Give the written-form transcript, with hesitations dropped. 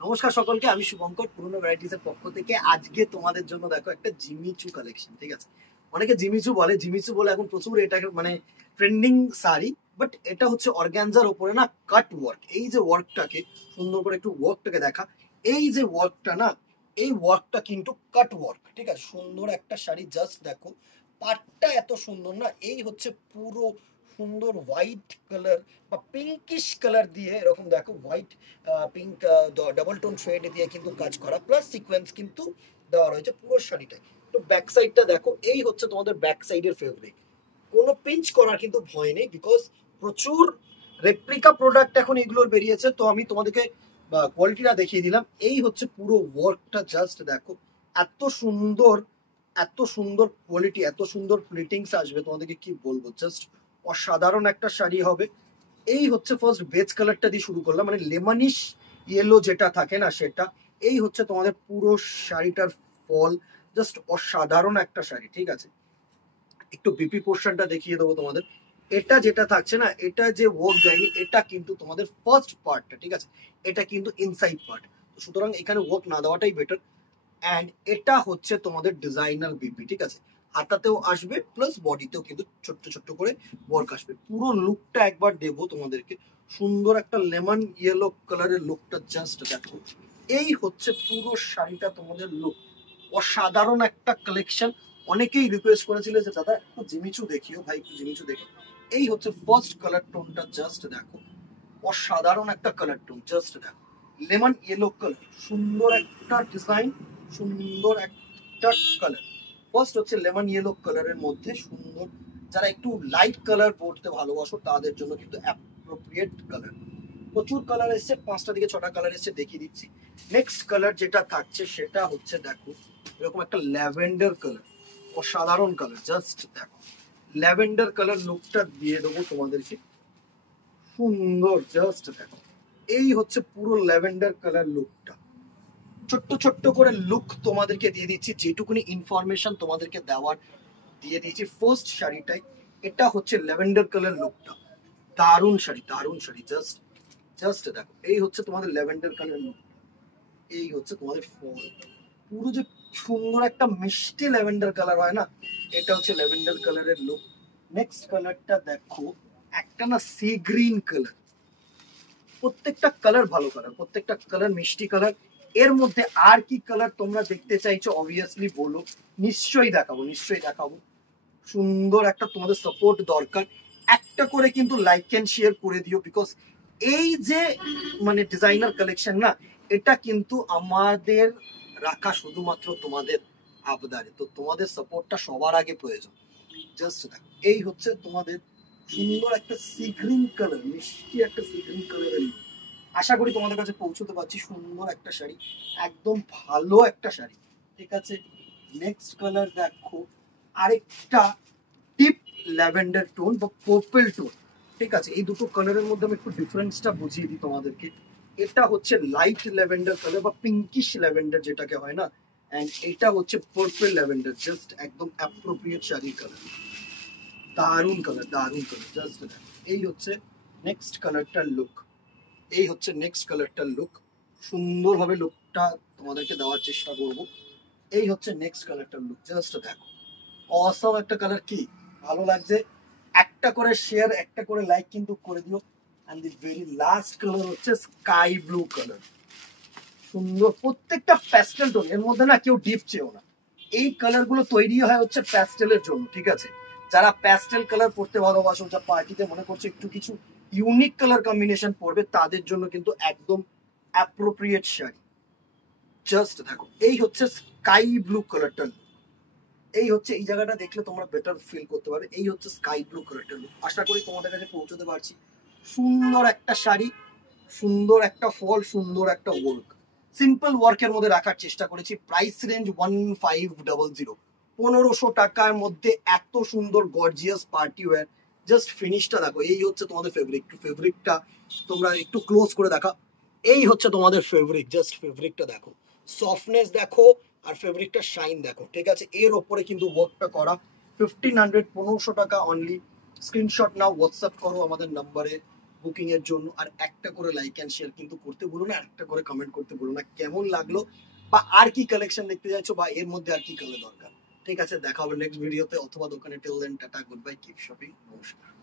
নমস্কার সকলকে, আমি শুভঙ্কর পুরনো ভ্যারাইটিস এর পক্ষ থেকে। আজকে তোমাদের জন্য দেখো একটা জিমিচু কালেকশন। ঠিক আছে, অনেকে জিমিচু বলে, জিমিচু বলে এখন প্রচুর এটা মানে ট্রেন্ডিং শাড়ি। বাট এটা হচ্ছে অর্গানজার উপরে না কাট ওয়ার্ক। এই যে ওয়ার্কটাকে সুন্দর করে একটু ওয়ার্কটাকে দেখা, এই যে ওয়ার্কটা না, এই ওয়ার্কটা কিন্তু কাট ওয়ার্ক। ঠিক আছে, সুন্দর একটা শাড়ি, জাস্ট দেখো পাটটা এত সুন্দর না। এই হচ্ছে পুরো সুন্দর হোয়াইট কালার বা পিঙ্কিশ কালার দিয়ে, এরকম দেখো white pink double tone shade দিয়ে কিন্তু কাজ করা, প্লাস সিকোয়েন্স কিন্তু দেওয়া রয়েছে পুরো শাড়িটায়। তো ব্যাক সাইডটা দেখো, এই হচ্ছে তোমাদের ব্যাক সাইডের ফেব্রিক। কোনো পিঞ্চ করার কিন্তু ভয় নেই, বিকজ প্রচুর রেপ্লিকা প্রোডাক্ট এখন এগুলোর বেরিয়েছে। তো আমি তোমাদেরকে কোয়ালিটিটা দেখিয়ে দিলাম। এই হচ্ছে পুরো ওয়ার্কটা, জাস্ট দেখো এত সুন্দর, এত সুন্দর কোয়ালিটি, এত সুন্দর প্লিটিংস আসবে, তোমাদেরকে কি বলবো, জাস্ট অসাধারণ একটা শাড়ি হবে। এই হচ্ছে ফার্স্ট বেজ কালারটা দিয়ে শুরু করলাম, মানে লেমনিশ ইয়েলো যেটা থাকে না সেটা। এই হচ্ছে তোমাদের পুরো শাড়িটার ফল, জাস্ট অসাধারণ একটা শাড়ি। ঠিক আছে, একটু বিপি পোর্শনটা দেখিয়ে দেবো তোমাদের। এটা যেটা থাকছে না, এটা যে ওয়ার্ক দেয়নি, এটা কিন্তু তোমাদের ফার্স্ট পার্টটা। ঠিক আছে, এটা কিন্তু ইনসাইড পার্ট, সুতরাং এখানে ওয়ার্ক না দেওয়াটাই বেটার। অ্যান্ড এটা হচ্ছে তোমাদের ডিজাইনার বিপি। ঠিক আছে, হাতাতেও আসবে প্লাস বডিতেও কিন্তু ছোট্ট ছোট্ট করে ওয়ার্ক আসবে। পুরো লুকটা একবার দেবো তোমাদেরকে, সুন্দর একটা লেমন ইয়েলো কালারের লুকটা, জাস্ট দেখো। এই হচ্ছে পুরো শাড়িটা তোমাদের লুক, অসাধারণ একটা কালেকশন। অনেকেই রিকোয়েস্ট করেছিল যে দাদা একটু জিমিচু দেখিও, ভাই একটু জিমিচু দেখো। এই হচ্ছে ফার্স্ট কালার টোনটা, জাস্ট দেখো অসাধারণ একটা কালার টোন, জাস্ট দেখো লেমন ইয়েলো কালার, সুন্দর একটা ডিজাইন, সুন্দর একটা কালার। ফার্স্ট হচ্ছে লেমন ইয়েলো কালারের মধ্যে সুন্দর, যারা একটু লাইট কালার পরতে ভালোবাসো তাদের জন্য কিন্তু অ্যাপ্রোপ্রিয়েট কালার। প্রচুর কালার এসছে, 5টা থেকে 6টা কালার এসছে, দেখিয়ে দিচ্ছি। নেক্সট কালার যেটা থাকছে সেটা হচ্ছে দেখো এরকম একটা ল্যাভেন্ডার কালার, অসাধারণ কালার, জাস্ট দেখো ল্যাভেন্ডার কালার লুকটা দিয়ে দেবো তোমাদেরকে, সুন্দর, জাস্ট দেখো। এই হচ্ছে পুরো ল্যাভেন্ডার কালার লুকটা, ছোট্ট ছোট্ট করে লুক তোমাদেরকে দিয়ে দিচ্ছি, যেটুকুনি ইনফরমেশন তোমাদেরকে দেওয়ার দিয়ে দিয়েছি ফার্স্ট শাড়িটাই। এটা হচ্ছে ল্যাভেন্ডার কালার লুকটা, দারুণ শাড়ি, দারুণ শাড়ি, জাস্ট জাস্ট দেখো। এই হচ্ছে তোমাদের ল্যাভেন্ডার কালার লুক, এই হচ্ছে তোমাদের ফল, পুরো যে সুন্দর একটা মিষ্টি ল্যাভেন্ডার কালার হয় না, এটা হচ্ছে ল্যাভেন্ডার কালারের লুক। নেক্সট কালারটা দেখো, একটা না সি গ্রিন কালার, প্রত্যেকটা কালার ভালো কালার, প্রত্যেকটা কালার মিষ্টি কালার। এর মধ্যে আর কি কালার তোমরা দেখতে চাইছো অবভিয়াসলি বলো, নিশ্চয়ই দেখাবো, নিশ্চয়ই দেখাবো। সুন্দর একটা তোমাদের সাপোর্ট দরকার, একটা করে কিন্তু লাইক এন্ড শেয়ার করে দিও, বিকজ এই যে মানে ডিজাইনার কালেকশন না, এটা কিন্তু আমাদের রাখা শুধুমাত্র তোমাদের আবদারে। তো তোমাদের সাপোর্টটা সবার আগে প্রয়োজন। জাস্ট দেখো, এই হচ্ছে তোমাদের সুন্দর একটা সি গ্রিন কালার, মিষ্টি একটা সি গ্রিন কালারের। আশা করি তোমাদের কাছে পৌঁছতে পারছি, সুন্দর একটা শাড়ি, একদম ভালো একটা শাড়ি। ঠিক আছে, নেক্সট কালার দেখো, আরেকটা ডিপ ল্যাভেন্ডার টোন বা পার্পল টোন। ঠিক আছে, এই দুটো কালারের মধ্যে আমি একটু ডিফারেন্সটা বুঝিয়ে দিই তোমাদেরকে। এটা হচ্ছে লাইট ল্যাভেন্ডার কালার বা পিঙ্কিশ ল্যাভেন্ডার যেটাকে হয় না, এন্ড এটা হচ্ছে পার্পল ল্যাভেন্ডার, জাস্ট একদম অ্যাপ্রোপ্রিয়েট শাড়ির কালার, দারুণ কালার, দারুণ কালার, জাস্ট এই হচ্ছে নেক্সট কালারটার লুক। এই হচ্ছে নেক্সট কালারটার লুক, সুন্দরভাবে লুকটা তোমাদেরকে দেওয়ার চেষ্টা করব। এই হচ্ছে নেক্সট কালারটার লুক, জাস্ট দেখো অসম একটা কালার, কি ভালো লাগছে। একটা করে শেয়ার, একটা করে লাইক কিন্তু করে দিও। And the very last colour হচ্ছে স্কাই ব্লু কালার, সুন্দর, প্রত্যেকটা প্যাস্টেল টোন, এর মধ্যে না কেউ ডিপ চেও না। এই কালার গুলো তৈরি হয় হচ্ছে প্যাস্টেলের জন্য। ঠিক আছে, যারা প্যাস্টেল কালার পড়তে ভালোবাসো, যা পার্টিতে মনে করছো একটু কিছু ইউনিক কালার কম্বিনেশন পড়বে, তাদের জন্য কিন্তু একদম অ্যাপ্রোপ্রিয়েট শাড়ি। জাস্ট দেখো, এই হচ্ছে স্কাই ব্লু কালারটা, এই হচ্ছে এই জায়গাটা দেখলে তোমরা বেটার ফিল করতে পারবে। এই হচ্ছে স্কাই ব্লু কালারটা লুক, আশা করি তোমাদের কাছে পৌঁছতে পারছি। সুন্দর একটা শাড়ি, সুন্দর একটা ফল, সুন্দর একটা ওয়ার্ক, সিম্পল ওয়ার্কের মধ্যে রাখার চেষ্টা করেছি। প্রাইস রেঞ্জ 1500, 1500 টাকার মধ্যে এত সুন্দর গর্জিয়াস পার্টি ওয়্যার। জাস্ট ফিনিশটা দেখো, এই হচ্ছে তোমাদের ফেব্রিক, ফেব্রিকটা তোমরা একটু ক্লোজ করে দেখা। এই হচ্ছে তোমাদের ফেব্রিক, জাস্ট ফেব্রিকটা দেখো, সফটনেস দেখো, আর ফেব্রিকটা শাইন দেখো। ঠিক আছে, এর ওপরে কিন্তু ওয়ার্কটা করা। 1500, 1500 টাকা অনলি। স্ক্রিনশট নাও, হোয়াটসঅ্যাপ করো আমাদের নাম্বারে, বুকিং এর জন্য। আর একটা করে লাইক এন্ড শেয়ার কিন্তু করতে ভুলো না, আর একটা করে কমেন্ট করতে ভুলো না কেমন লাগলো, বা আর কি কালেকশন দেখতে চাইছো, বা এর মধ্যে আর কি কালার দরকার। ঠিক আছে, দেখা হবে নেক্সট ভিডিওতে অথবা দোকানে। Till then tata, goodbye, keep shopping, নমস্কার।